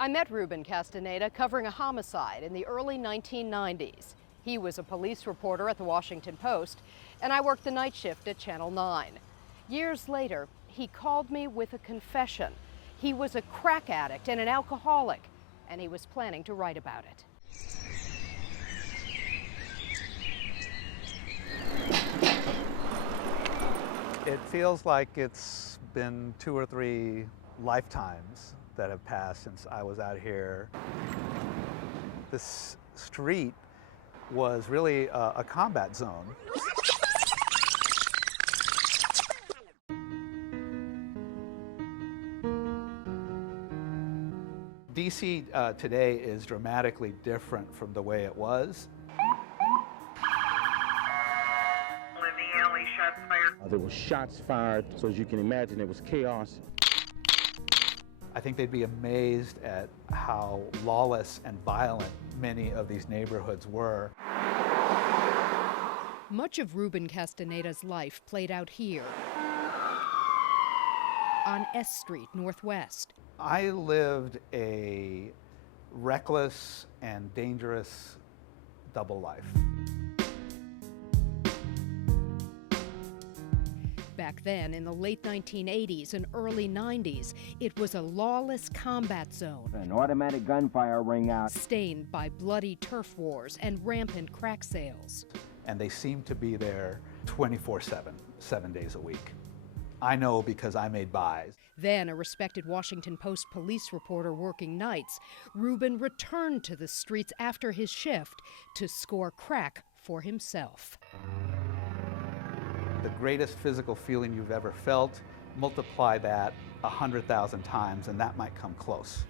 I met Ruben Castaneda covering a homicide in the early 1990s. He was a police reporter at the Washington Post, and I worked the night shift at Channel 9. Years later, he called me with a confession. He was a crack addict and an alcoholic, and he was planning to write about it. It feels like it's been 2 or 3 lifetimes that have passed since I was out here. This street was really a combat zone. D.C. Today is dramatically different from the way it was. There were shots fired, so as you can imagine, it was chaos. I think they'd be amazed at how lawless and violent many of these neighborhoods were. Much of Ruben Castaneda's life played out here on S Street Northwest. I lived a reckless and dangerous double life. Back then, in the late 1980s and early 90s, it was a lawless combat zone. An automatic gunfire rang out. Stained by bloody turf wars and rampant crack sales. And they seemed to be there 24/7, 7 days a week. I know because I made buys. Then, a respected Washington Post police reporter working nights, Ruben returned to the streets after his shift to score crack for himself. The greatest physical feeling you've ever felt, multiply that 100,000 times and that might come close.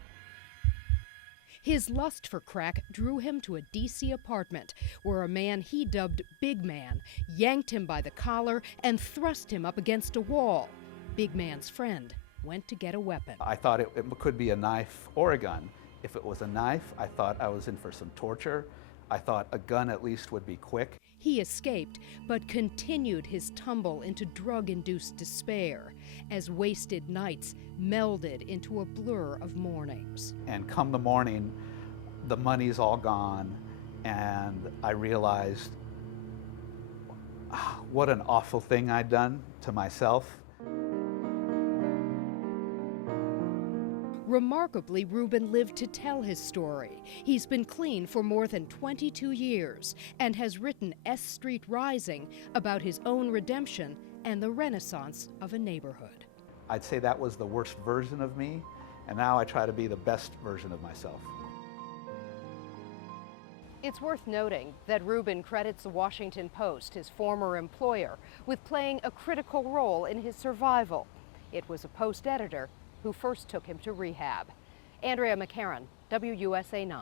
His lust for crack drew him to a D.C. apartment where a man he dubbed Big Man yanked him by the collar and thrust him up against a wall. Big Man's friend went to get a weapon. I thought it could be a knife or a gun. If it was a knife, I thought I was in for some torture. I thought a gun at least would be quick. He escaped, but continued his tumble into drug-induced despair as wasted nights melded into a blur of mornings. And come the morning, the money's all gone, and I realized what an awful thing I'd done to myself. Remarkably, Ruben lived to tell his story. He's been clean for more than 22 years and has written *St.Rising* about his own redemption and the renaissance of a neighborhood. I'd say that was the worst version of me, and now I try to be the best version of myself. It's worth noting that Ruben credits the Washington Post, his former employer, with playing a critical role in his survival. It was a Post editor who first took him to rehab. Andrea McCarran, WUSA 9.